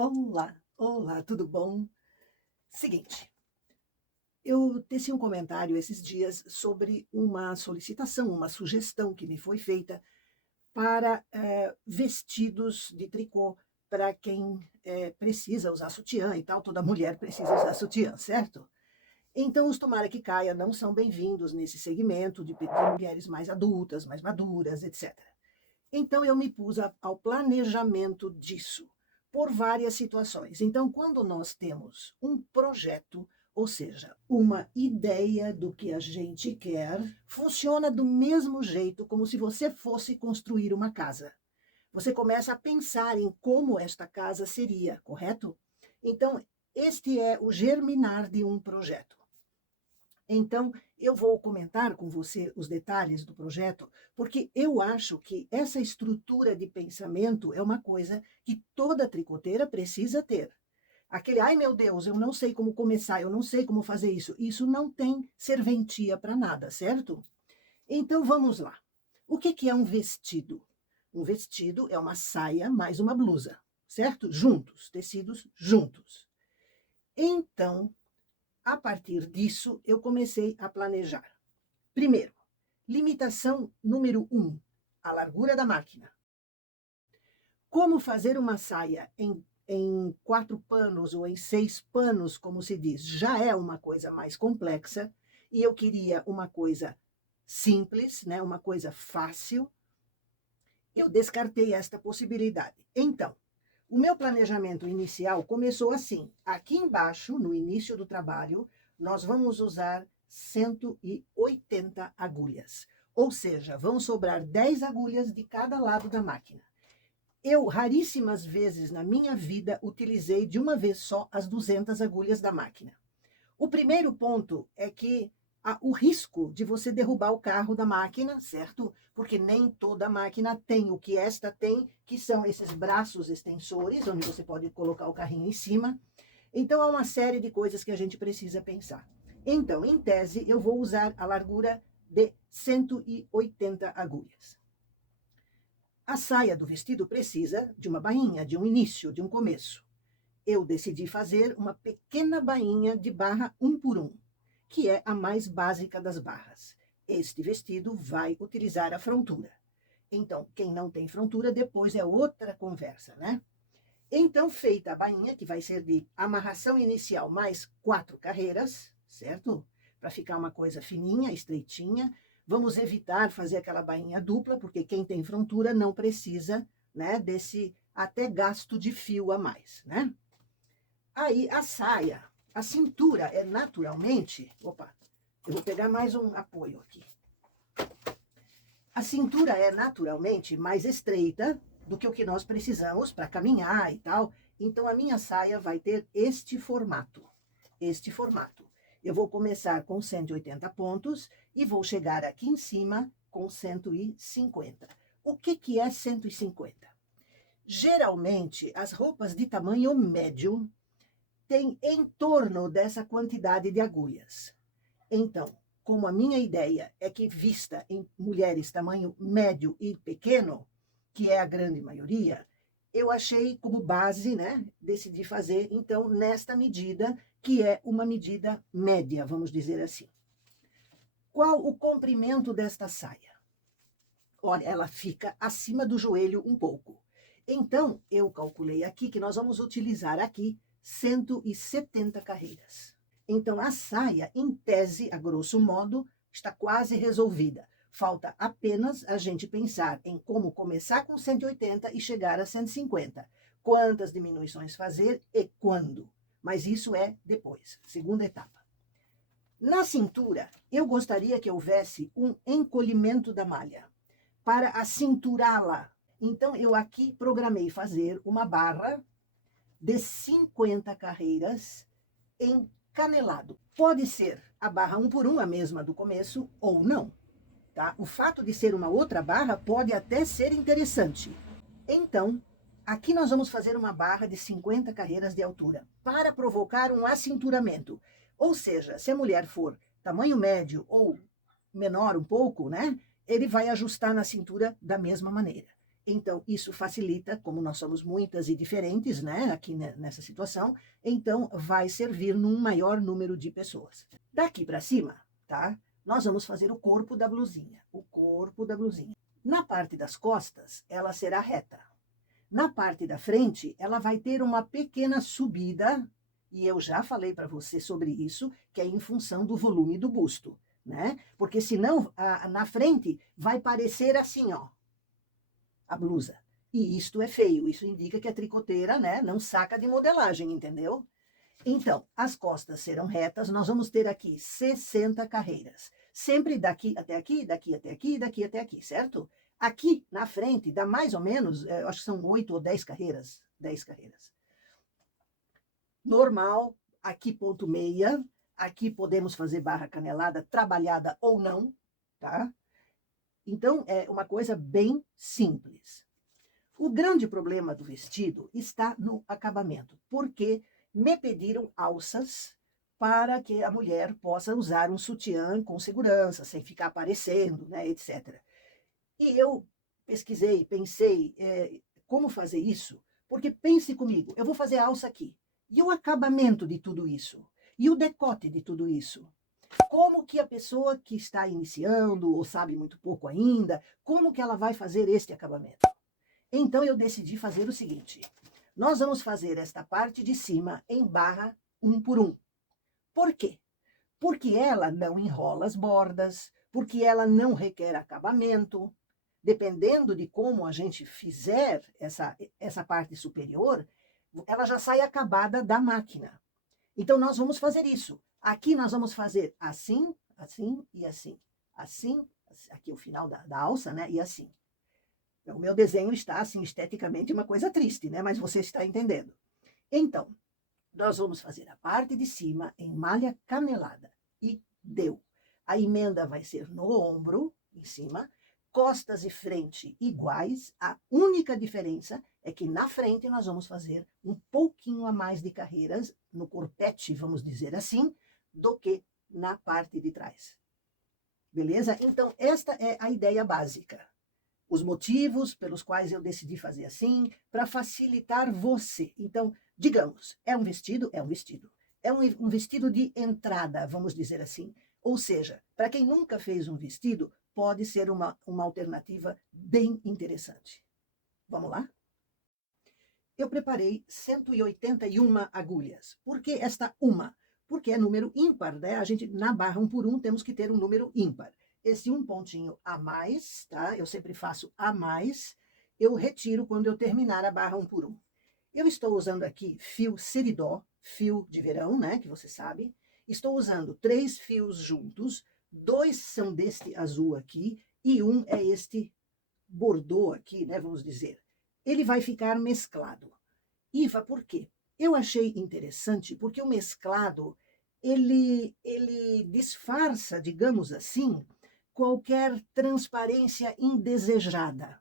Olá, olá, tudo bom? Seguinte, eu teci um comentário esses dias sobre uma solicitação, uma sugestão que me foi feita para vestidos de tricô para quem precisa usar sutiã e tal. Toda mulher precisa usar sutiã, certo? Então, os tomara que caia não são bem-vindos nesse segmento de mulheres mais adultas, mais maduras, etc. Então eu me pus ao planejamento disso, por várias situações. Então, quando nós temos um projeto, ou seja, uma ideia do que a gente quer, funciona do mesmo jeito como se você fosse construir uma casa. Você começa a pensar em como esta casa seria, correto? Então, este é o germinar de um projeto. Então, eu vou comentar com você os detalhes do projeto, porque eu acho que essa estrutura de pensamento é uma coisa que toda tricoteira precisa ter. Aquele, ai meu Deus, eu não sei como começar, eu não sei como fazer isso. Isso não tem serventia para nada, certo? Então vamos lá. O que é um vestido? Um vestido é uma saia mais uma blusa, certo? Juntos, tecidos juntos. Então, a partir disso, eu comecei a planejar. Primeiro, limitação número 1, a largura da máquina. Como fazer uma saia em 4 panos ou em 6 panos, como se diz, já é uma coisa mais complexa, e eu queria uma coisa simples, né, uma coisa fácil. Eu descartei esta possibilidade. Então, o meu planejamento inicial começou assim. Aqui embaixo, no início do trabalho, nós vamos usar 180 agulhas. Ou seja, vão sobrar 10 agulhas de cada lado da máquina. Eu, raríssimas vezes na minha vida, utilizei de uma vez só as 200 agulhas da máquina. O primeiro ponto é que há o risco de você derrubar o carro da máquina, certo? Porque nem toda máquina tem o que esta tem, que são esses braços extensores, onde você pode colocar o carrinho em cima. Então, há uma série de coisas que a gente precisa pensar. Então, em tese, eu vou usar a largura de 180 agulhas. A saia do vestido precisa de uma bainha, de um início, de um começo. Eu decidi fazer uma pequena bainha de barra 1 por 1, que é a mais básica das barras. Este vestido vai utilizar a frontura. Então, quem não tem frontura, depois é outra conversa, né? Então, feita a bainha, que vai ser de amarração inicial mais 4 carreiras, certo? Para ficar uma coisa fininha, estreitinha. Vamos evitar fazer aquela bainha dupla, porque quem tem frontura não precisa, né, desse até gasto de fio a mais, né? Aí a saia, a cintura é naturalmente. Opa, eu vou pegar mais um apoio aqui. A cintura é naturalmente mais estreita do que o que nós precisamos para caminhar e tal. Então a minha saia vai ter este formato. Este formato. Eu vou começar com 180 pontos e vou chegar aqui em cima com 150. O que é 150? Geralmente, as roupas de tamanho médio tem em torno dessa quantidade de agulhas. Então, como a minha ideia é que vista em mulheres tamanho médio e pequeno, que é a grande maioria, eu achei como base, né, decidi fazer, então, nesta medida, que é uma medida média, vamos dizer assim. Qual o comprimento desta saia? Olha, ela fica acima do joelho um pouco. Então, eu calculei aqui que nós vamos utilizar aqui 170 carreiras. Então, a saia, em tese, a grosso modo, está quase resolvida. Falta apenas a gente pensar em como começar com 180 e chegar a 150. Quantas diminuições fazer e quando. Mas isso é depois, segunda etapa. Na cintura, eu gostaria que houvesse um encolhimento da malha para acinturá-la. Então, eu aqui programei fazer uma barra de 50 carreiras em canelado. Pode ser a barra 1 por 1, a mesma do começo, ou não. Tá? O fato de ser uma outra barra pode até ser interessante. Então, aqui nós vamos fazer uma barra de 50 carreiras de altura, para provocar um acinturamento. Ou seja, se a mulher for tamanho médio ou menor um pouco, né? Ele vai ajustar na cintura da mesma maneira. Então, isso facilita, como nós somos muitas e diferentes, né, aqui nessa situação, então vai servir num maior número de pessoas. Daqui para cima, tá? Nós vamos fazer o corpo da blusinha. O corpo da blusinha. Na parte das costas, ela será reta. Na parte da frente, ela vai ter uma pequena subida, e eu já falei para você sobre isso, que é em função do volume do busto, né? Porque senão, na frente, vai parecer assim, ó, a blusa. E isto é feio, isso indica que a tricoteira, né, não saca de modelagem, entendeu? Então, as costas serão retas, nós vamos ter aqui 60 carreiras. Sempre daqui até aqui, daqui até aqui, daqui até aqui, certo? Aqui na frente dá mais ou menos, acho que são 8 ou 10 carreiras. 10 carreiras. Normal, aqui ponto meia, aqui podemos fazer barra canelada, trabalhada ou não, tá? Então, é uma coisa bem simples. O grande problema do vestido está no acabamento, porque me pediram alças para que a mulher possa usar um sutiã com segurança, sem ficar aparecendo, né, etc. E eu pesquisei, pensei como fazer isso, porque pense comigo, eu vou fazer alça aqui. E o acabamento de tudo isso? E o decote de tudo isso? Como que a pessoa que está iniciando, ou sabe muito pouco ainda, como que ela vai fazer este acabamento? Então eu decidi fazer o seguinte, nós vamos fazer esta parte de cima em barra 1 por 1. Por quê? Porque ela não enrola as bordas, porque ela não requer acabamento. Dependendo de como a gente fizer essa parte superior, ela já sai acabada da máquina. Então nós vamos fazer isso. Aqui nós vamos fazer assim, assim e assim. Assim, aqui o final da alça, né? E assim. O meu desenho está, assim, esteticamente uma coisa triste, né? Mas você está entendendo. Então, nós vamos fazer a parte de cima em malha canelada. E deu. A emenda vai ser no ombro, em cima, costas e frente iguais. A única diferença é que na frente nós vamos fazer um pouquinho a mais de carreiras, no corpete, vamos dizer assim, do que na parte de trás. Beleza? Então, esta é a ideia básica. Os motivos pelos quais eu decidi fazer assim, para facilitar você. Então, digamos, é um vestido? É um vestido. É um vestido de entrada, vamos dizer assim. Ou seja, para quem nunca fez um vestido, pode ser uma alternativa bem interessante. Vamos lá? Eu preparei 181 agulhas. Por que esta uma? Porque é número ímpar, né? A gente, na barra 1 por 1, temos que ter um número ímpar. Esse um pontinho a mais, tá? Eu sempre faço a mais, eu retiro quando eu terminar a barra 1 por 1. Eu estou usando aqui fio seridó, fio de verão, né? Que você sabe. Estou usando 3 fios juntos, 2 são deste azul aqui, e um é este bordô aqui, né? Vamos dizer. Ele vai ficar mesclado. Iva, por quê? Eu achei interessante porque o mesclado, ele disfarça, digamos assim, qualquer transparência indesejada.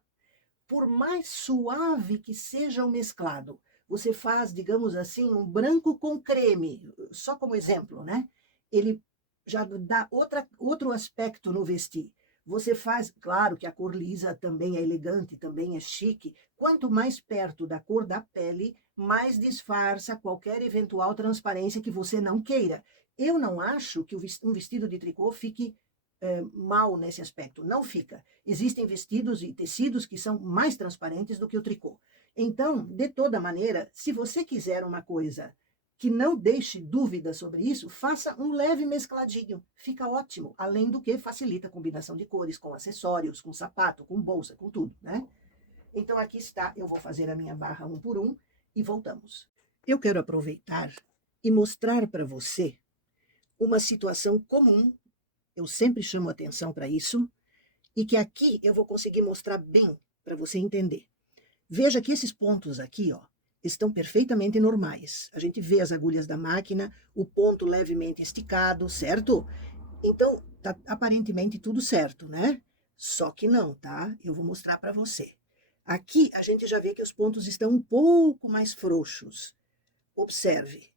Por mais suave que seja o mesclado, você faz, digamos assim, um branco com creme, só como exemplo, né? Ele já dá outro aspecto no vestir. Você faz, claro que a cor lisa também é elegante, também é chique. Quanto mais perto da cor da pele, mais disfarça qualquer eventual transparência que você não queira. Eu não acho que um vestido de tricô fique mal nesse aspecto. Não fica. Existem vestidos e tecidos que são mais transparentes do que o tricô. Então, de toda maneira, se você quiser uma coisa que não deixe dúvida sobre isso, faça um leve mescladinho. Fica ótimo. Além do que facilita a combinação de cores com acessórios, com sapato, com bolsa, com tudo, né? Então, aqui está. Eu vou fazer a minha barra 1 por 1 e voltamos. Eu quero aproveitar e mostrar para você uma situação comum. Eu sempre chamo atenção para isso, e que aqui eu vou conseguir mostrar bem para você entender. Veja que esses pontos aqui, ó, estão perfeitamente normais. A gente vê as agulhas da máquina, o ponto levemente esticado, certo? Então, tá aparentemente tudo certo, né? Só que não, tá? Eu vou mostrar para você. Aqui a gente já vê que os pontos estão um pouco mais frouxos. Observe.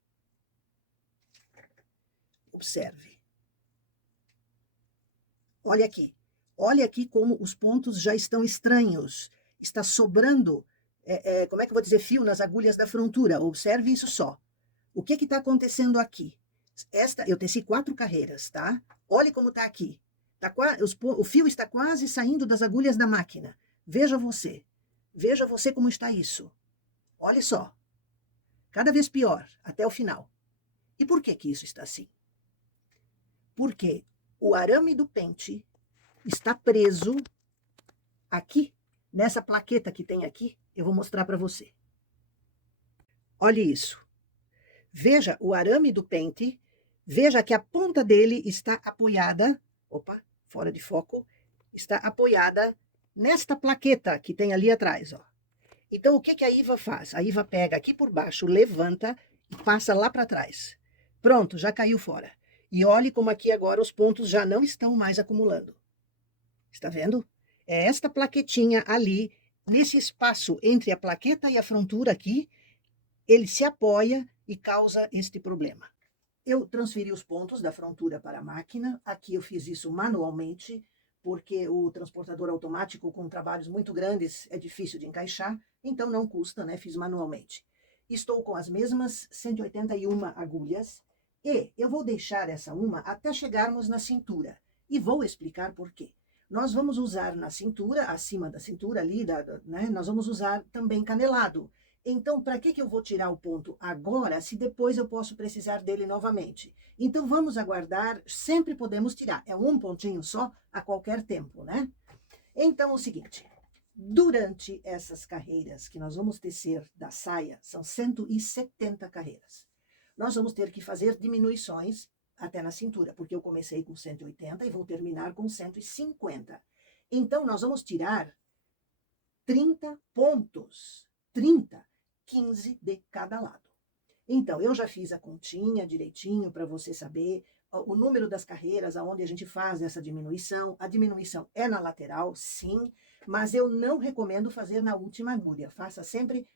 Observe. Olha aqui como os pontos já estão estranhos. está sobrando, como é que eu vou dizer, fio nas agulhas da frontura. Observe isso só. O que está acontecendo aqui? Eu teci 4 carreiras, tá? Olhe como está aqui. O fio está quase saindo das agulhas da máquina. Veja você. Veja você como está isso. Olhe só. Cada vez pior, até o final. E por que isso está assim? Porque o arame do pente está preso aqui, nessa plaqueta que tem aqui. Eu vou mostrar para você. Olhe isso. Veja o arame do pente. Veja que a ponta dele está apoiada. Opa, fora de foco. Está apoiada nesta plaqueta que tem ali atrás, ó. Então, o que a Iva faz? A Iva pega aqui por baixo, levanta e passa lá para trás. Pronto, já caiu fora. E olhe como aqui agora os pontos já não estão mais acumulando. Está vendo? É esta plaquetinha ali, nesse espaço entre a plaqueta e a frontura aqui, ele se apoia e causa este problema. Eu transferi os pontos da frontura para a máquina. Aqui eu fiz isso manualmente, porque o transportador automático com trabalhos muito grandes é difícil de encaixar, então não custa, né? Fiz manualmente. Estou com as mesmas 181 agulhas e eu vou deixar essa uma até chegarmos na cintura e vou explicar por quê. Nós vamos usar na cintura, acima da cintura ali, né? Nós vamos usar também canelado. Então, para que eu vou tirar o ponto agora, se depois eu posso precisar dele novamente? Então, vamos aguardar, sempre podemos tirar. É um pontinho só a qualquer tempo, né? Então, o seguinte, durante essas carreiras que nós vamos tecer da saia, são 170 carreiras. Nós vamos ter que fazer diminuições até na cintura, porque eu comecei com 180 e vou terminar com 150. Então, nós vamos tirar 30 pontos. 30, 15 de cada lado. Então, eu já fiz a continha direitinho para você saber o número das carreiras aonde a gente faz essa diminuição. A diminuição é na lateral, sim, mas eu não recomendo fazer na última agulha. Faça sempre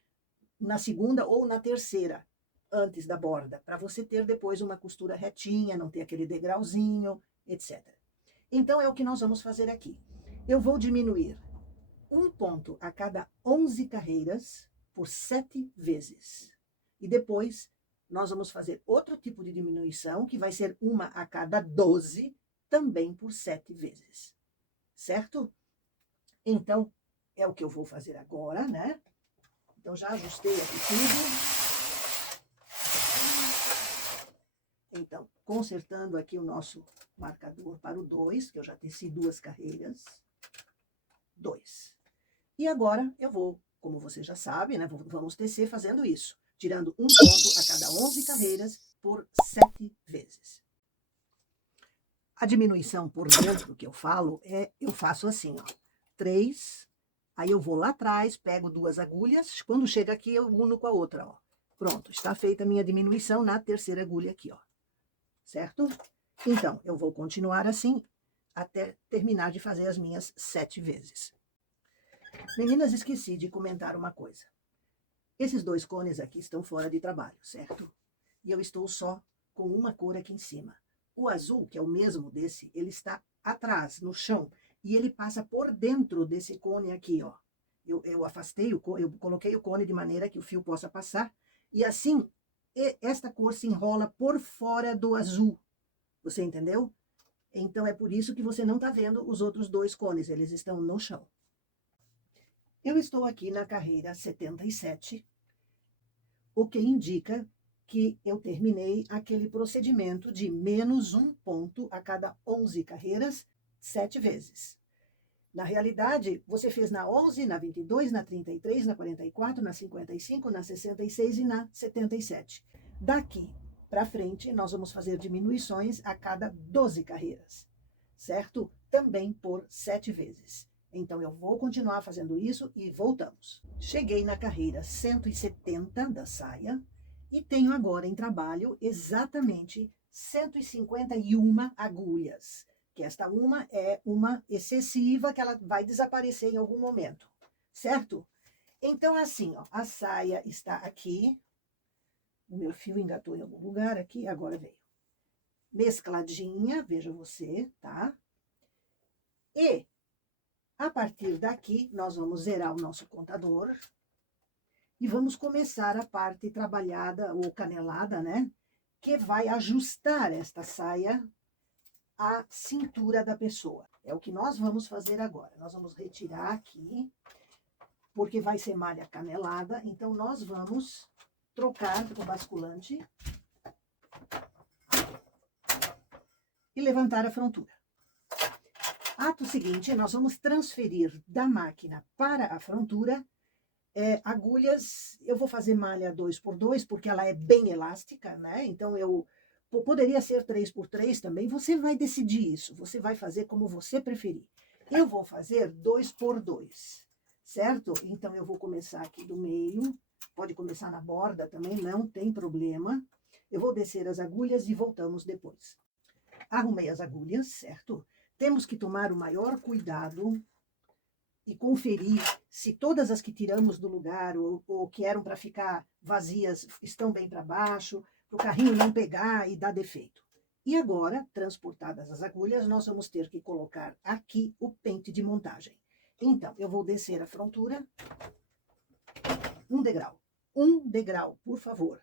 na segunda ou na terceira, antes da borda, para você ter depois uma costura retinha, não ter aquele degrauzinho, etc. Então, é o que nós vamos fazer aqui. Eu vou diminuir um ponto a cada 11 carreiras por 7 vezes. E depois, nós vamos fazer outro tipo de diminuição, que vai ser uma a cada 12, também por 7 vezes. Certo? Então, é o que eu vou fazer agora, né? Então, já ajustei aqui tudo. Então, consertando aqui o nosso marcador para o 2, que eu já teci 2 carreiras. 2. E agora eu vou, como você já sabe, né, vamos tecer fazendo isso, tirando um ponto a cada 11 carreiras por 7 vezes. A diminuição por dentro que eu falo eu faço assim, ó, 3, aí eu vou lá atrás, pego 2 agulhas, quando chega aqui eu uno com a outra, ó. Pronto, está feita a minha diminuição na terceira agulha aqui, ó. Certo? Então, eu vou continuar assim até terminar de fazer as minhas 7 vezes. Meninas, esqueci de comentar uma coisa. Esses 2 cones aqui estão fora de trabalho, certo? E eu estou só com uma cor aqui em cima. O azul, que é o mesmo desse, ele está atrás, no chão, e ele passa por dentro desse cone aqui, ó. Eu afastei, eu coloquei o cone de maneira que o fio possa passar, e assim, esta cor se enrola por fora do azul. Você entendeu? Então, é por isso que você não está vendo os outros 2 cones, eles estão no chão. Eu estou aqui na carreira 77, o que indica que eu terminei aquele procedimento de menos um ponto a cada 11 carreiras, 7 vezes. Na realidade, você fez na 11, na 22, na 33, na 44, na 55, na 66 e na 77. Daqui para frente, nós vamos fazer diminuições a cada 12 carreiras, certo? Também por 7 vezes. Então, eu vou continuar fazendo isso e voltamos. Cheguei na carreira 170 da saia e tenho agora em trabalho exatamente 151 agulhas. Que esta uma é uma excessiva que ela vai desaparecer em algum momento, certo? Então, assim, ó, a saia está aqui. O meu fio engatou em algum lugar aqui, agora veio. Mescladinha, veja você, tá? E A partir daqui, nós vamos zerar o nosso contador e vamos começar a parte trabalhada ou canelada, né? Que vai ajustar esta saia à cintura da pessoa. É o que nós vamos fazer agora. Nós vamos retirar aqui, porque vai ser malha canelada, então nós vamos trocar o basculante e levantar a frontura. Ato seguinte, nós vamos transferir da máquina para a frontura agulhas. Eu vou fazer malha 2x2, porque ela é bem elástica, né? Então, poderia ser 3x3 também. Você vai decidir isso, você vai fazer como você preferir. Eu vou fazer 2x2, certo? Então, eu vou começar aqui do meio, pode começar na borda também, não tem problema. Eu vou descer as agulhas e voltamos depois. Arrumei as agulhas, certo? Temos que tomar o maior cuidado e conferir se todas as que tiramos do lugar ou que eram para ficar vazias estão bem para baixo, para o carrinho não pegar e dar defeito. E agora, transportadas as agulhas, nós vamos ter que colocar aqui o pente de montagem. Então, eu vou descer a frontura, um degrau, por favor.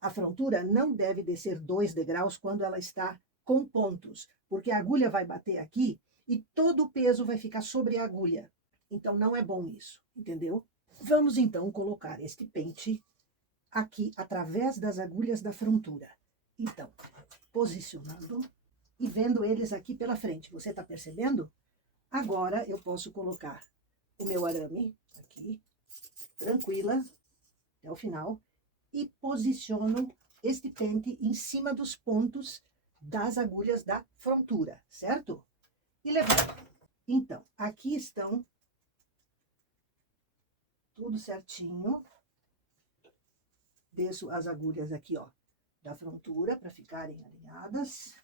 A frontura não deve descer 2 degraus quando ela está com pontos, porque a agulha vai bater aqui e todo o peso vai ficar sobre a agulha. Então, não é bom isso, entendeu? Vamos, então, colocar este pente aqui, através das agulhas da frontura. Então, posicionando e vendo eles aqui pela frente. Você está percebendo? Agora, eu posso colocar o meu arame aqui, tranquila, até o final, e posiciono este pente em cima dos pontos das agulhas da frontura, certo? E levanto. Então, aqui estão tudo certinho. Desço as agulhas aqui, ó, da frontura para ficarem alinhadas.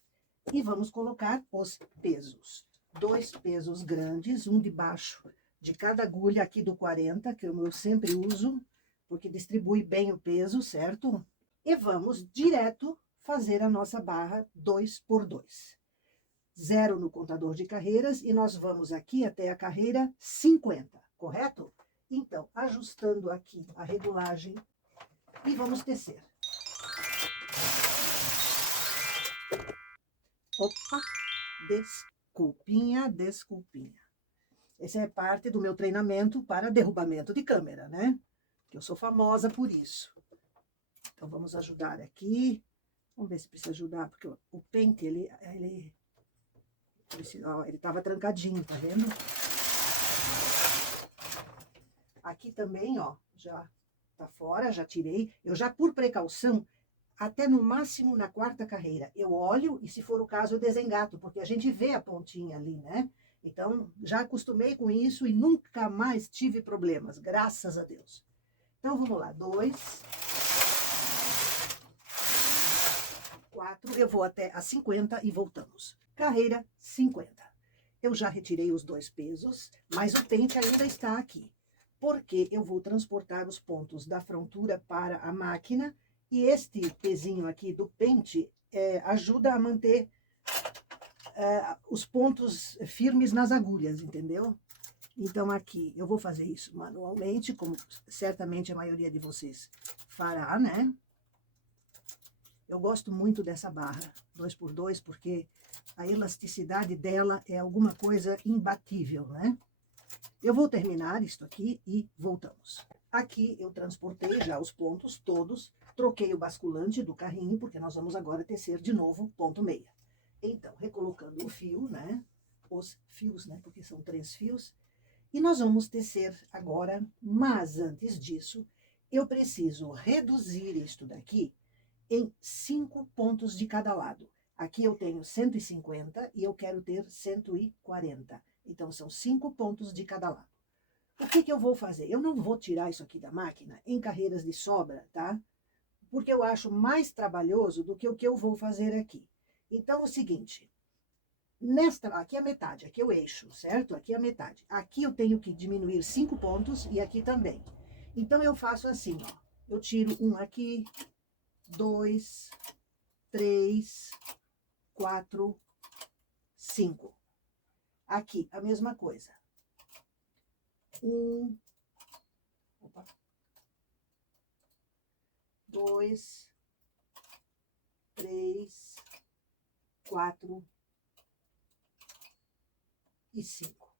E vamos colocar os pesos. 2 pesos grandes, um debaixo de cada agulha aqui do 40, que eu sempre uso, porque distribui bem o peso, certo? E vamos direto fazer a nossa barra 2x2. 0 no contador de carreiras e nós vamos aqui até a carreira 50, correto? Então, ajustando aqui a regulagem e vamos tecer. Opa, desculpinha. Essa é parte do meu treinamento para derrubamento de câmera, né? Que eu sou famosa por isso. Então, vamos ajudar aqui. Vamos ver se precisa ajudar, porque o pente, ele estava trancadinho, tá vendo? Aqui também, ó, já tá fora, já tirei. Eu já, por precaução, até no máximo na 4ª carreira, eu olho e, se for o caso, eu desengato, porque a gente vê a pontinha ali, né? Então, já acostumei com isso e nunca mais tive problemas, graças a Deus. Então, vamos lá, 2, 4, eu vou até a 50 e voltamos. Carreira 50. Eu já retirei os 2 pesos, mas o pente ainda está aqui, porque eu vou transportar os pontos da frontura para a máquina e este pezinho aqui do pente ajuda a manter os pontos firmes nas agulhas, entendeu? Então, aqui, eu vou fazer isso manualmente, como certamente a maioria de vocês fará, né? Eu gosto muito dessa barra 2x2, porque a elasticidade dela é alguma coisa imbatível, né? Eu vou terminar isto aqui e voltamos. Aqui eu transportei já os pontos todos, troquei o basculante do carrinho, porque nós vamos agora tecer de novo ponto meia. Então, recolocando o fio, né? Os fios, né? Porque são 3 fios. E nós vamos tecer agora, mas antes disso, eu preciso reduzir isto daqui em 5 pontos de cada lado. Aqui eu tenho 150 e eu quero ter 140. Então, são 5 pontos de cada lado. O que eu vou fazer? Eu não vou tirar isso aqui da máquina em carreiras de sobra, tá? Porque eu acho mais trabalhoso do que o que eu vou fazer aqui. Então, é o seguinte, aqui é a metade, aqui é o eixo, certo? Aqui é a metade. Aqui eu tenho que diminuir 5 pontos e aqui também. Então, eu faço assim, ó. Eu tiro um aqui, 2, 3, 4, 5. Aqui, a mesma coisa. Um, opa, dois, três, quatro e 5.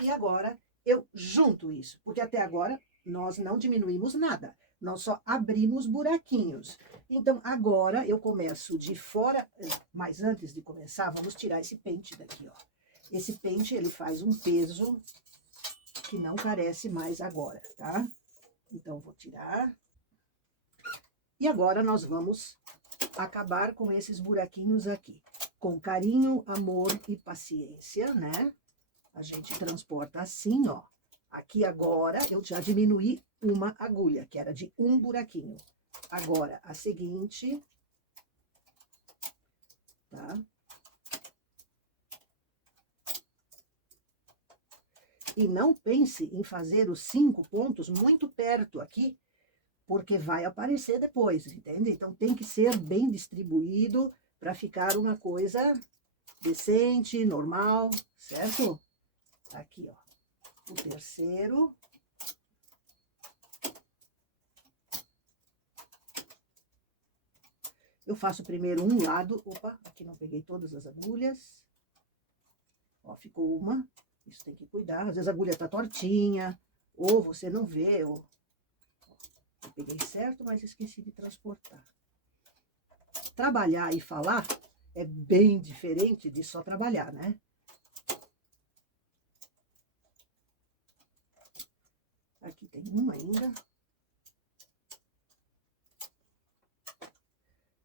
E agora eu junto isso, porque até agora nós não diminuímos nada, nós só abrimos buraquinhos. Então agora eu começo de fora, mas antes de começar, vamos tirar esse pente daqui, ó. Esse pente, ele faz um peso que não carece mais agora, tá? Então vou tirar. E agora nós vamos acabar com esses buraquinhos aqui. Com carinho, amor e paciência, né? A gente transporta assim, ó. Aqui agora eu já diminuí uma agulha, que era de um buraquinho. Agora, a seguinte, tá? E não pense em fazer os 5 pontos muito perto aqui, porque vai aparecer depois, entende? Então tem que ser bem distribuído para ficar uma coisa decente, normal, certo? Aqui, ó, o terceiro. Eu faço primeiro um lado, opa, aqui não peguei todas as agulhas. Ó, ficou uma, isso tem que cuidar, às vezes a agulha tá tortinha, ou você não vê, ou... Eu peguei certo, mas esqueci de transportar. Trabalhar e falar é bem diferente de só trabalhar, né? Aqui tem uma ainda.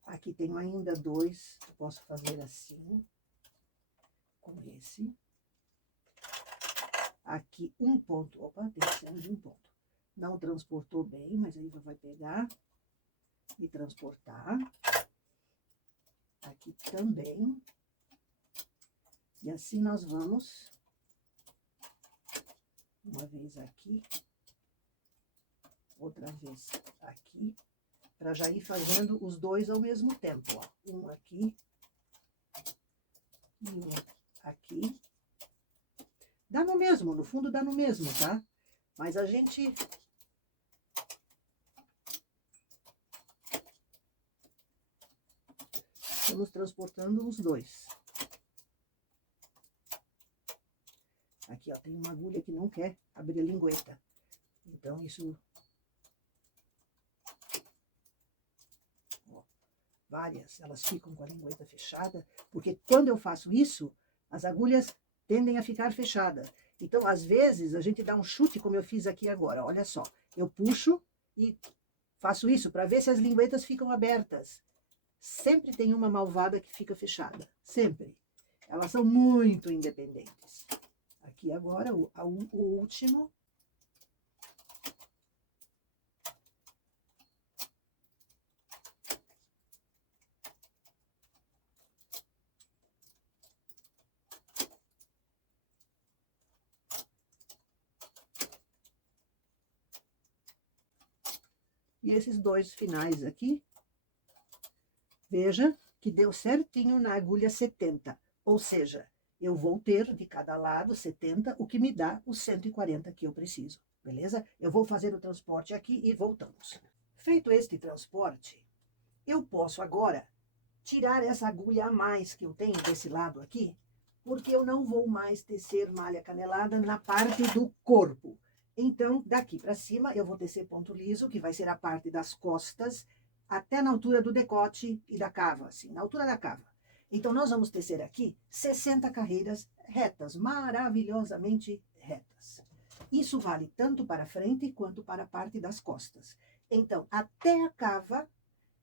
Aqui tenho ainda 2. Eu posso fazer assim, com esse. Aqui um ponto. Opa, tem que ser de um ponto. Não transportou bem, mas aí vai pegar e transportar. Aqui também. E assim nós vamos. Uma vez aqui. Outra vez aqui. Para já ir fazendo os dois ao mesmo tempo, ó. Um aqui e um aqui. Dá no mesmo, no fundo dá no mesmo, tá? Mas a gente... Estamos transportando os dois. Aqui, ó, tem uma agulha que não quer abrir a lingueta. Então, isso... Várias, elas ficam com a lingueta fechada, porque quando eu faço isso, as agulhas tendem a ficar fechadas. Então, às vezes, a gente dá um chute, como eu fiz aqui agora, olha só. Eu puxo e faço isso para ver se as linguetas ficam abertas. Sempre tem uma malvada que fica fechada, sempre. Elas são muito independentes. Aqui agora, o último... E esses dois finais aqui, veja que deu certinho na agulha 70. Ou seja, eu vou ter de cada lado 70, o que me dá os 140 que eu preciso, beleza? Eu vou fazer o transporte aqui e voltamos. Feito este transporte, eu posso agora tirar essa agulha a mais que eu tenho desse lado aqui, porque eu não vou mais tecer malha canelada na parte do corpo. Então, daqui para cima, eu vou tecer ponto liso, que vai ser a parte das costas, até na altura do decote e da cava, assim, na altura da cava. Então, nós vamos tecer aqui 60 carreiras retas, maravilhosamente retas. Isso vale tanto para a frente quanto para a parte das costas. Então, até a cava,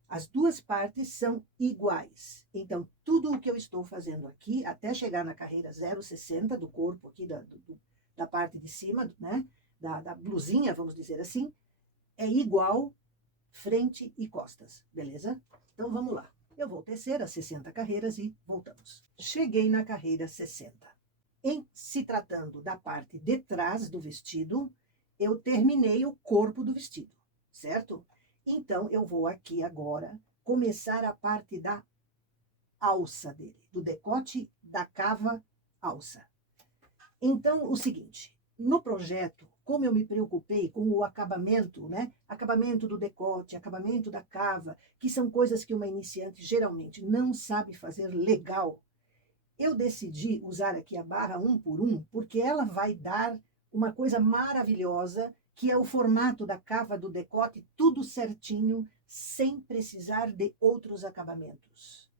as duas partes são iguais. Então, tudo o que eu estou fazendo aqui, até chegar na carreira 0,60 do corpo aqui, da parte de cima, né? Da blusinha, vamos dizer assim, é igual frente e costas, beleza? Então, vamos lá. Eu vou tecer as 60 carreiras e voltamos. Cheguei na carreira 60. Em se tratando da parte de trás do vestido, eu terminei o corpo do vestido, certo? Então, eu vou aqui agora começar a parte da alça dele, do decote da cava alça. Então, o seguinte, no projeto, como eu me preocupei com o acabamento, né? Acabamento do decote, acabamento da cava, que são coisas que uma iniciante geralmente não sabe fazer legal, eu decidi usar aqui a barra 1 por 1, porque ela vai dar uma coisa maravilhosa, que é o formato da cava do decote, tudo certinho, sem precisar de outros acabamentos.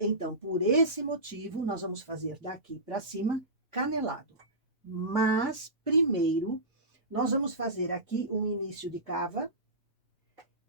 Então, por esse motivo, nós vamos fazer daqui para cima canelado. Mas, primeiro, nós vamos fazer aqui um início de cava.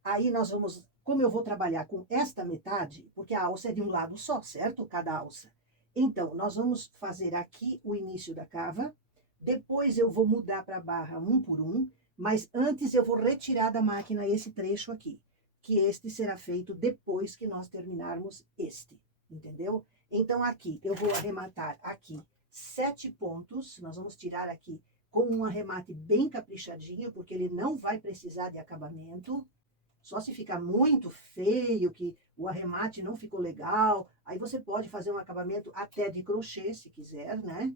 Aí nós vamos, como eu vou trabalhar com esta metade, porque a alça é de um lado só, certo? Cada alça. Então, nós vamos fazer aqui o início da cava. Depois eu vou mudar para a barra 1 por 1, mas antes eu vou retirar da máquina esse trecho aqui, que este será feito depois que nós terminarmos este, entendeu? Então, aqui, eu vou arrematar aqui 7 pontos, nós vamos tirar aqui com um arremate bem caprichadinho, porque ele não vai precisar de acabamento. Só se ficar muito feio, que o arremate não ficou legal, aí você pode fazer um acabamento até de crochê, se quiser, né?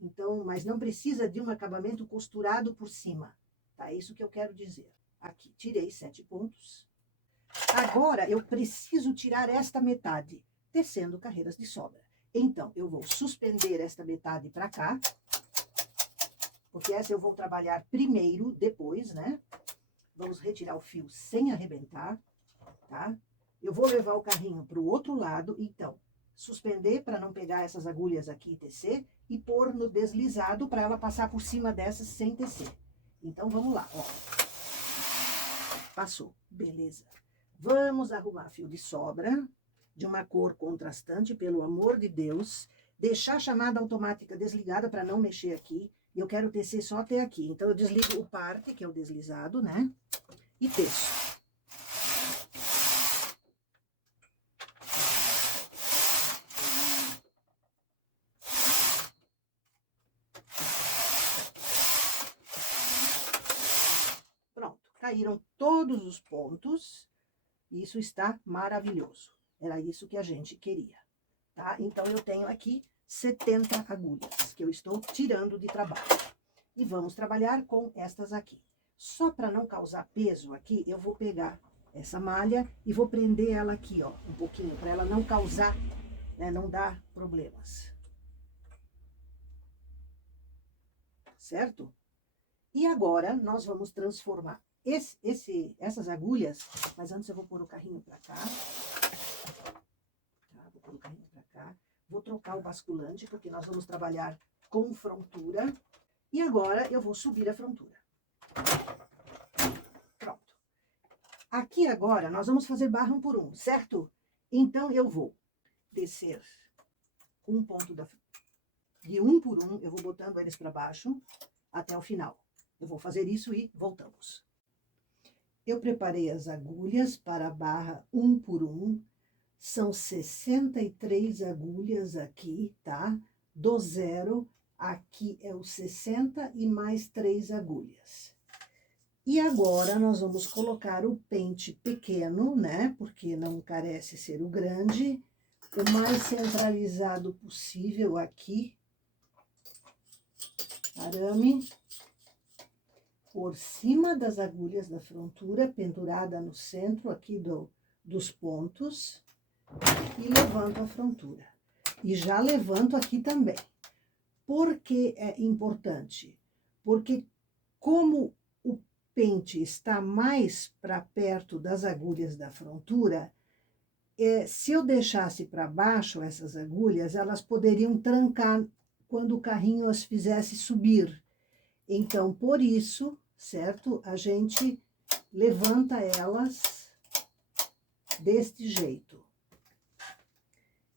Então, mas não precisa de um acabamento costurado por cima, tá? É isso que eu quero dizer. Aqui, tirei 7 pontos. Agora, eu preciso tirar esta metade, tecendo carreiras de sobra. Então, eu vou suspender esta metade para cá, porque essa eu vou trabalhar primeiro, depois, né? Vamos retirar o fio sem arrebentar, tá? Eu vou levar o carrinho para o outro lado, então, suspender para não pegar essas agulhas aqui e tecer, e pôr no deslizado para ela passar por cima dessas sem tecer. Então, vamos lá, ó. Passou, beleza. Vamos arrumar fio de sobra, de uma cor contrastante, pelo amor de Deus. Deixar a chamada automática desligada para não mexer aqui. E eu quero tecer só até aqui. Então, eu desligo o parte, que é o deslizado, né? E teço. Pronto, caíram todos os pontos. Isso está maravilhoso. Era isso que a gente queria, tá? Então, eu tenho aqui 70 agulhas que eu estou tirando de trabalho. E vamos trabalhar com estas aqui. Só para não causar peso aqui, eu vou pegar essa malha e vou prender ela aqui, ó, um pouquinho, para ela não causar, né, não dar problemas. Certo? E agora, nós vamos transformar essas agulhas, mas antes eu vou pôr o carrinho para cá. Tá? Vou pôr o carrinho para cá. Vou trocar o basculante, porque nós vamos trabalhar com frontura. E agora, eu vou subir a frontura. Pronto. Aqui agora, nós vamos fazer barra 1 por 1, certo? Então, eu vou descer um ponto de 1 por 1, eu vou botando eles para baixo até o final. Eu vou fazer isso e voltamos. Eu preparei as agulhas para a barra 1 por 1. São 63 agulhas aqui, tá? Do zero, aqui é o 60 e mais 3 agulhas. E agora, nós vamos colocar o pente pequeno, né? Porque não carece ser o grande. O mais centralizado possível aqui. Arame. Por cima das agulhas da frontura, pendurada no centro aqui dos pontos. E levanto a frontura. E já levanto aqui também. Por que é importante? Porque como o pente está mais para perto das agulhas da frontura, se eu deixasse para baixo essas agulhas, elas poderiam trancar quando o carrinho as fizesse subir. Então, por isso, certo? A gente levanta elas deste jeito.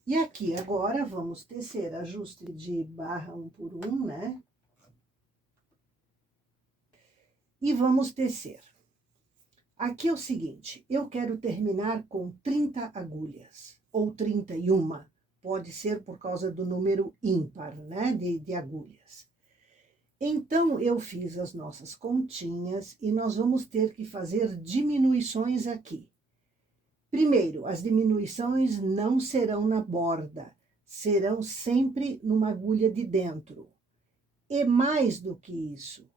E aqui agora vamos tecer ajuste de barra 1 por 1, né? E vamos tecer. Aqui é o seguinte, eu quero terminar com 30 agulhas, ou 31, pode ser por causa do número ímpar, né, de agulhas. Então, eu fiz as nossas continhas e nós vamos ter que fazer diminuições aqui. Primeiro, as diminuições não serão na borda, serão sempre numa agulha de dentro. E mais do que isso,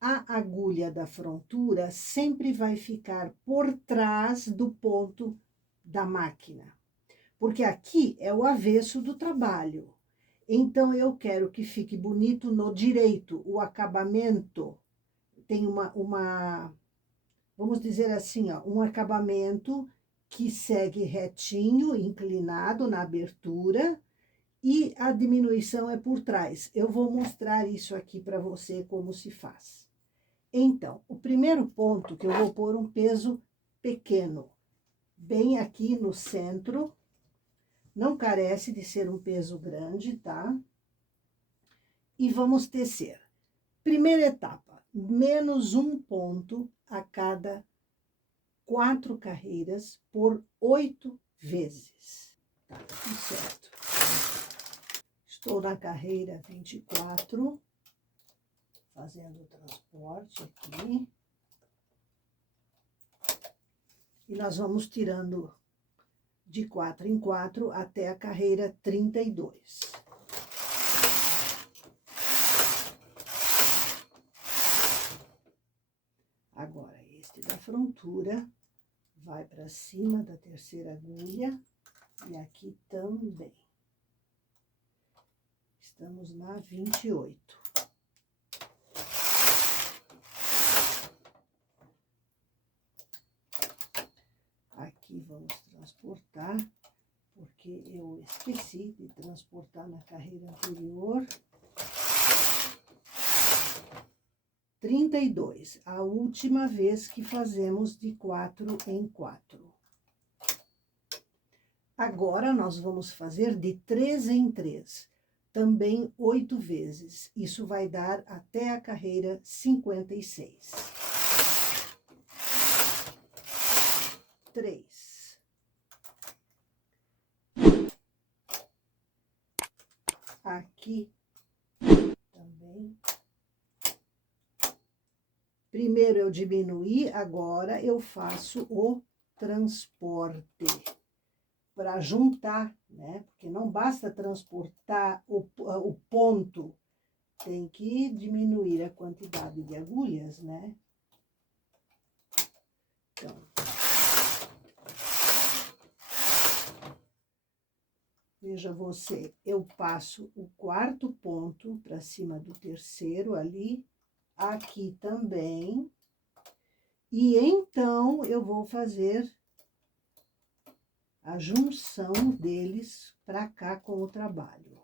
a agulha da frontura sempre vai ficar por trás do ponto da máquina, porque aqui é o avesso do trabalho. Então, eu quero que fique bonito no direito, o acabamento tem vamos dizer assim, ó, um acabamento que segue retinho, inclinado na abertura, e a diminuição é por trás. Eu vou mostrar isso aqui para você como se faz. Então, o primeiro ponto que eu vou pôr um peso pequeno, bem aqui no centro, não carece de ser um peso grande, tá? E vamos tecer. Primeira etapa, menos um ponto a cada 4 carreiras por 8 vezes. Tá tudo certo. Estou na carreira 24, fazendo o transporte aqui. E nós vamos tirando de 4 em 4 até a carreira 32. Agora, este da frontura vai para cima da terceira agulha e aqui também. Estamos na 28. Aqui vamos transportar, porque eu esqueci de transportar na carreira anterior. 32, a última vez que fazemos de 4 em 4. Agora, nós vamos fazer de 3 em 3, também 8 vezes. Isso vai dar até a carreira 56. 3. Aqui também. Primeiro eu diminuí, agora eu faço o transporte para juntar, né? Porque não basta transportar o ponto, tem que diminuir a quantidade de agulhas, né? Então, veja você, eu passo o 4º ponto para cima do terceiro ali, aqui também, e então eu vou fazer a junção deles para cá com o trabalho.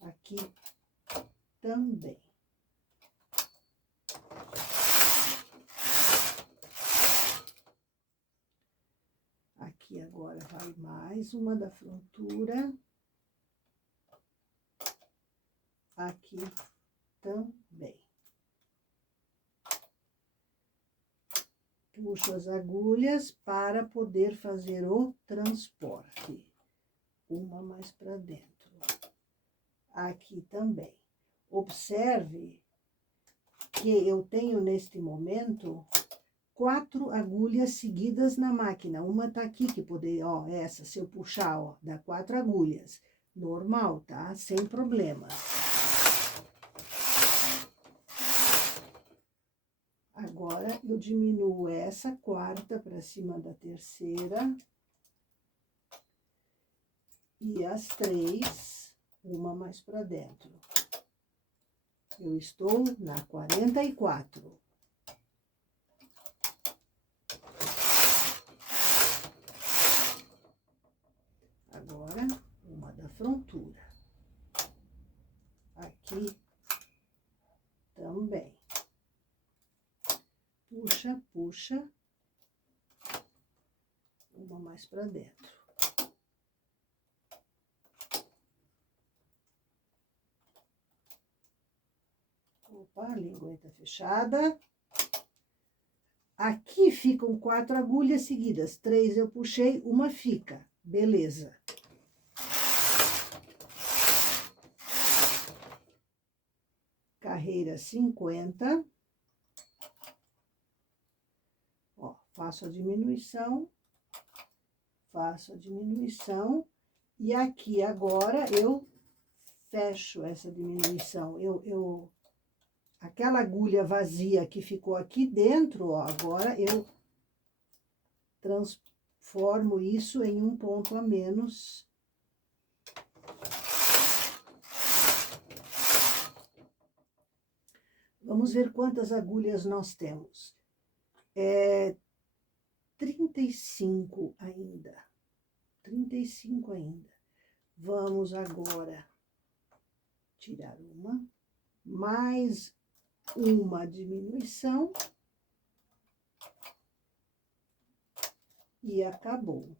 Aqui também. Aqui agora vai mais uma da frontura. Aqui também. Puxo as agulhas para poder fazer o transporte. Uma mais para dentro. Aqui também. Observe que eu tenho neste momento 4 agulhas seguidas na máquina. Uma tá aqui que poder, ó, essa, se eu puxar, ó, dá 4 agulhas. Normal, tá? Sem problemas. Agora, eu diminuo essa 4ª para cima da terceira. E as 3, uma mais para dentro. Eu estou na 44. Agora, uma da frontura. Aqui também. Puxa, puxa. Uma mais para dentro. Opa, a lingueta fechada. Aqui ficam 4 agulhas seguidas. 3 eu puxei, uma fica. Beleza. Carreira 50. Ó, faço a diminuição. Faço a diminuição. E aqui agora eu fecho essa diminuição. Aquela agulha vazia que ficou aqui dentro, ó, agora eu transformo isso em um ponto a menos. Vamos ver quantas agulhas nós temos. 35 ainda. 35 ainda. Vamos agora tirar uma, mais uma diminuição e acabou.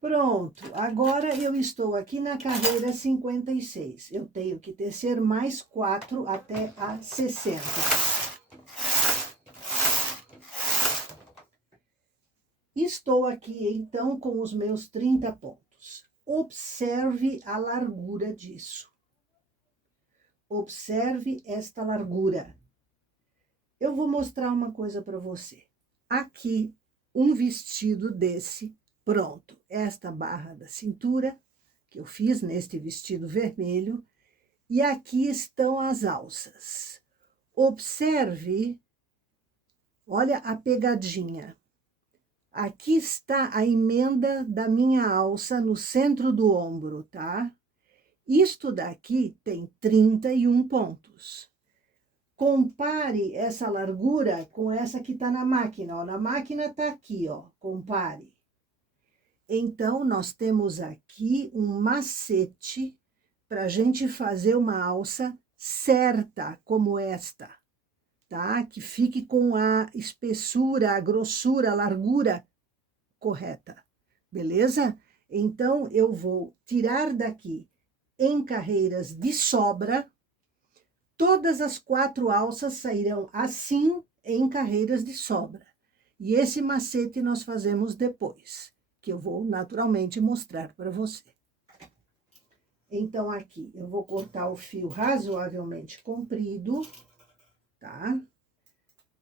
Pronto, agora eu estou aqui na carreira 56. Eu tenho que tecer mais 4 até a 60. Estou aqui, então, com os meus 30 pontos. Observe a largura disso. Observe esta largura. Eu vou mostrar uma coisa para você. Aqui, um vestido desse. Pronto, esta barra da cintura, que eu fiz neste vestido vermelho, e aqui estão as alças. Observe, olha a pegadinha. Aqui está a emenda da minha alça no centro do ombro, tá? Isto daqui tem 31 pontos. Compare essa largura com essa que tá na máquina, ó. Na máquina tá aqui, ó, compare. Então, nós temos aqui um macete para a gente fazer uma alça certa, como esta, tá? Que fique com a espessura, a grossura, a largura correta, beleza? Então, eu vou tirar daqui em carreiras de sobra. Todas as 4 alças sairão assim em carreiras de sobra. E esse macete nós fazemos depois, que eu vou naturalmente mostrar para você. Então, aqui, eu vou cortar o fio razoavelmente comprido, tá?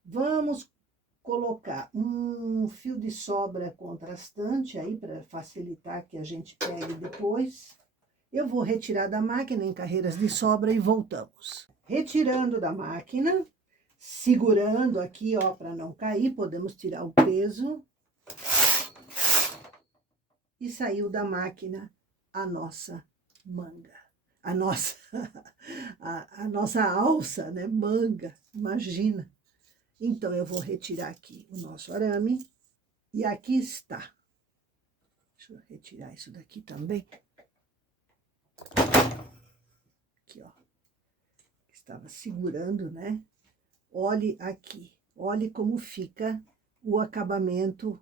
Vamos colocar um fio de sobra contrastante aí, para facilitar que a gente pegue depois. Eu vou retirar da máquina em carreiras de sobra e voltamos. Retirando da máquina, segurando aqui, ó, para não cair, podemos tirar o peso. E saiu da máquina a nossa manga. A nossa, a nossa alça, né? Manga, imagina. Então, eu vou retirar aqui o nosso arame. E aqui está. Deixa eu retirar isso daqui também. Aqui, ó. Estava segurando, né? Olhe aqui. Olhe como fica o acabamento.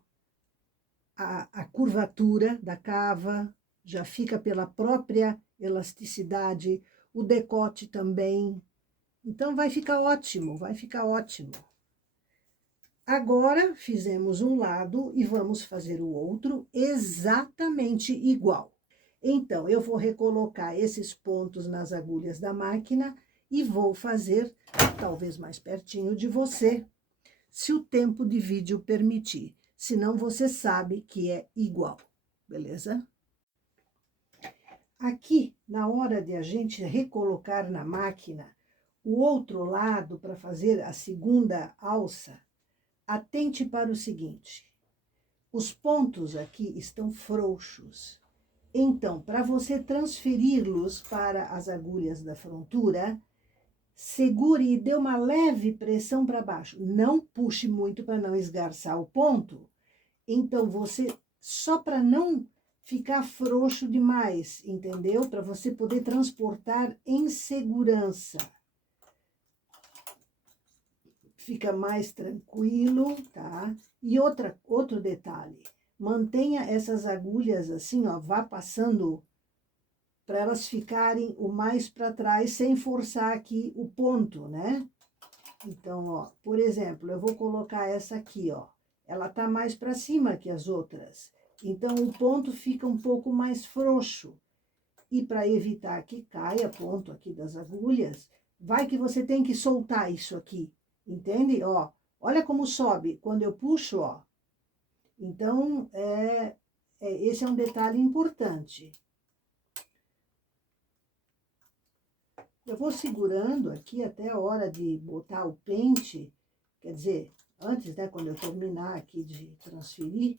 A curvatura da cava já fica pela própria elasticidade, o decote também. Então, vai ficar ótimo, vai ficar ótimo. Agora, fizemos um lado e vamos fazer o outro exatamente igual. Então, eu vou recolocar esses pontos nas agulhas da máquina e vou fazer, talvez mais pertinho de você, se o tempo de vídeo permitir. Senão, você sabe que é igual, beleza? Aqui, na hora de a gente recolocar na máquina o outro lado para fazer a segunda alça, atente para o seguinte: os pontos aqui estão frouxos. Então, para você transferi-los para as agulhas da frontura, segure e dê uma leve pressão para baixo. Não puxe muito para não esgarçar o ponto. Então, você, só para não ficar frouxo demais, entendeu? Para você poder transportar em segurança. Fica mais tranquilo, tá? E outro detalhe, mantenha essas agulhas assim, ó, vá passando para elas ficarem o mais para trás, sem forçar aqui o ponto, né? Então, ó, por exemplo, eu vou colocar essa aqui, ó. Ela tá mais para cima que as outras. Então, o ponto fica um pouco mais frouxo. E para evitar que caia ponto aqui das agulhas, vai que você tem que soltar isso aqui, entende? Ó, olha como sobe quando eu puxo, ó. Então, esse é um detalhe importante. Eu vou segurando aqui até a hora de botar o pente, quer dizer, antes, né, quando eu terminar aqui de transferir.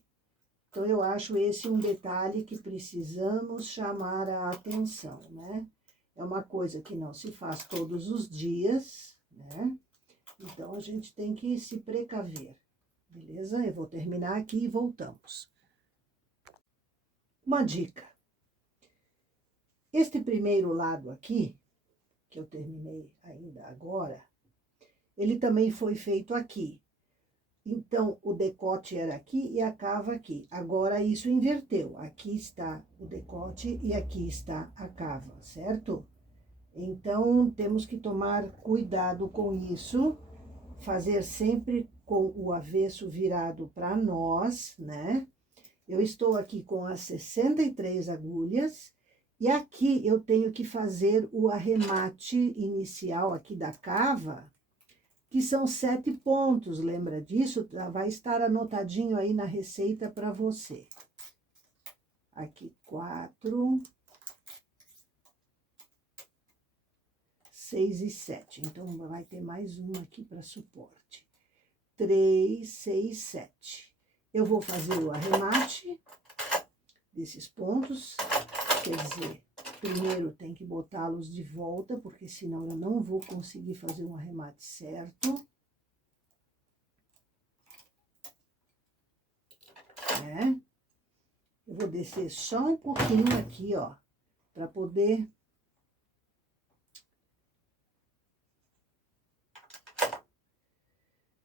Então, eu acho esse um detalhe que precisamos chamar a atenção, né? É uma coisa que não se faz todos os dias, né? Então, a gente tem que se precaver, beleza? Eu vou terminar aqui e voltamos. Uma dica. Este primeiro lado aqui, que eu terminei ainda agora, ele também foi feito aqui. Então, o decote era aqui e a cava aqui. Agora, isso inverteu. Aqui está o decote e aqui está a cava, certo? Então, temos que tomar cuidado com isso. Fazer sempre com o avesso virado para nós, né? Eu estou aqui com as 63 agulhas. E aqui eu tenho que fazer o arremate inicial aqui da cava, que são 7 pontos, lembra disso? Vai estar anotadinho aí na receita para você. Aqui, 4, 6 e 7. Então, vai ter mais uma aqui para suporte. 3, 6, 7. Eu vou fazer o arremate desses pontos, quer dizer, primeiro tem que botá-los de volta, porque senão eu não vou conseguir fazer um arremate certo. Né? Eu vou descer só um pouquinho aqui, ó, para poder...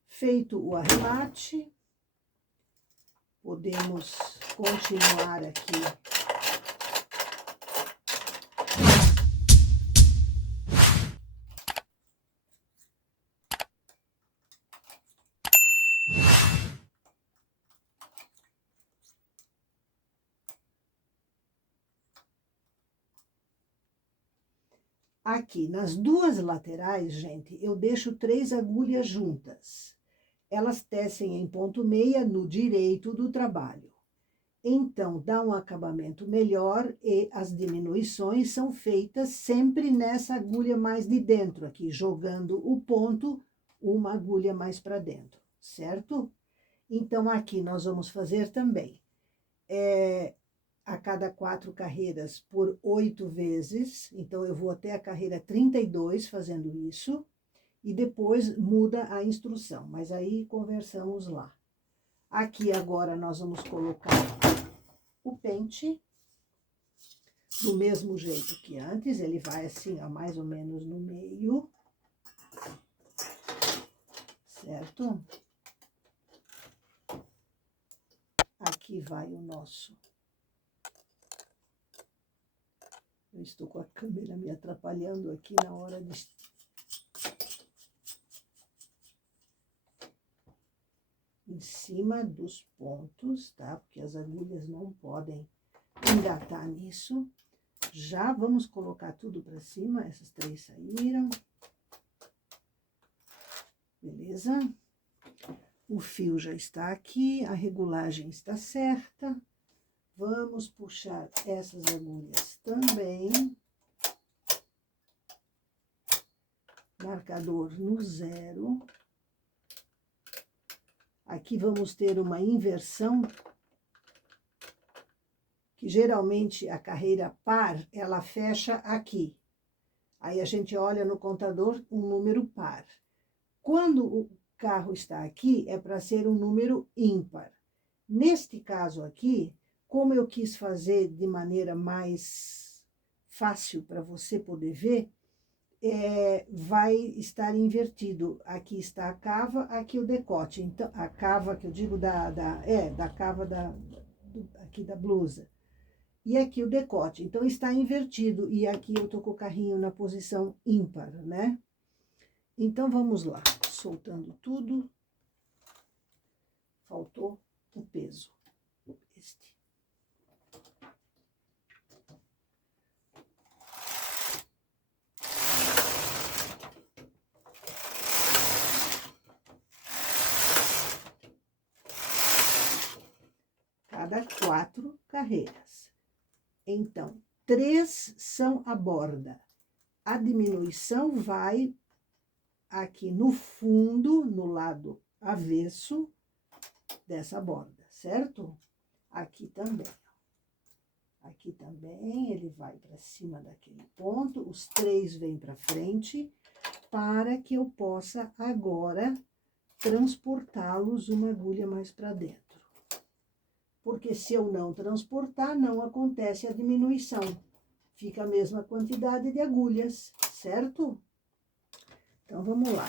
Feito o arremate, podemos continuar aqui. Aqui, nas duas laterais, gente, eu deixo 3 agulhas juntas. Elas tecem em ponto meia no direito do trabalho. Então, dá um acabamento melhor e as diminuições são feitas sempre nessa agulha mais de dentro aqui, jogando o ponto uma agulha mais para dentro, certo? Então, aqui nós vamos fazer também a cada 4 carreiras por 8 vezes. Então, eu vou até a carreira 32 fazendo isso. E depois muda a instrução, mas aí conversamos lá. Aqui agora nós vamos colocar o pente, do mesmo jeito que antes, ele vai assim, ó, mais ou menos no meio, certo? Aqui vai o nosso... Eu estou com a câmera me atrapalhando aqui na hora de... Em cima dos pontos, tá? Porque as agulhas não podem engatar nisso. Já vamos colocar tudo para cima, essas 3 saíram. Beleza? O fio já está aqui, a regulagem está certa. Vamos puxar essas agulhas também. Marcador no 0. Aqui vamos ter uma inversão, que geralmente a carreira par, ela fecha aqui. Aí a gente olha no contador um número par. Quando o carro está aqui, é para ser um número ímpar. Neste caso aqui, como eu quis fazer de maneira mais fácil para você poder ver, vai estar invertido. Aqui está a cava, aqui o decote. Então, a cava que eu digo da cava aqui da blusa. E aqui o decote. Então, está invertido. E aqui eu tô com o carrinho na posição ímpar, né? Então, vamos lá. Soltando tudo. Faltou o peso. Este. cada 4 carreiras. Então, 3 são a borda. A diminuição vai aqui no fundo, no lado avesso dessa borda, certo? Aqui também. Aqui também ele vai para cima daquele ponto, os 3 vêm para frente, para que eu possa agora transportá-los uma agulha mais para dentro. Porque se eu não transportar, não acontece a diminuição. Fica a mesma quantidade de agulhas, certo? Então, vamos lá.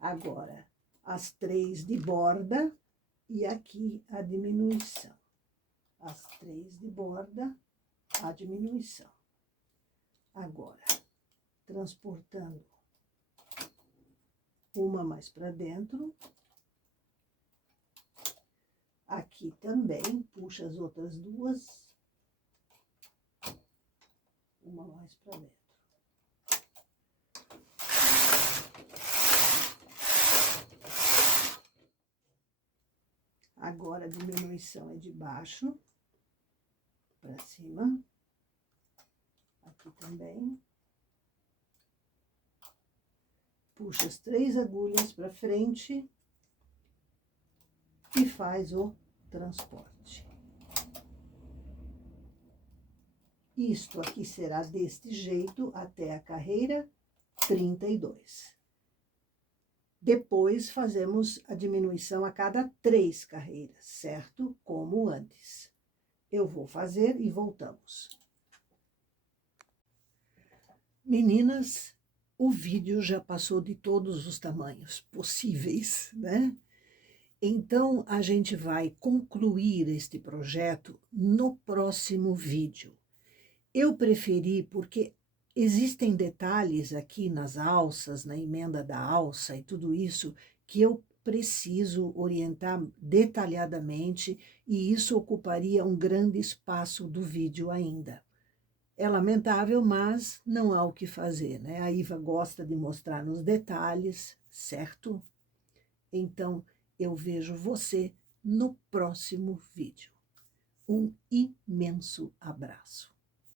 Agora, as 3 de borda e aqui a diminuição. As 3 de borda, a diminuição. Agora, transportando uma mais para dentro. Aqui também, puxa as outras 2. Uma mais para dentro. Agora, a diminuição é de baixo para cima. Aqui também. Puxa as 3 agulhas para frente e faz o transporte. Isto aqui será deste jeito até a carreira 32. Depois, fazemos a diminuição a cada 3 carreiras, certo? Como antes. Eu vou fazer e voltamos. Meninas, o vídeo já passou de todos os tamanhos possíveis, né? Então, a gente vai concluir este projeto no próximo vídeo. Eu preferi porque existem detalhes aqui nas alças, na emenda da alça e tudo isso, que eu preciso orientar detalhadamente e isso ocuparia um grande espaço do vídeo ainda. É lamentável, mas não há o que fazer, né? A Iva gosta de mostrar nos detalhes, certo? Então, eu vejo você no próximo vídeo. Um imenso abraço.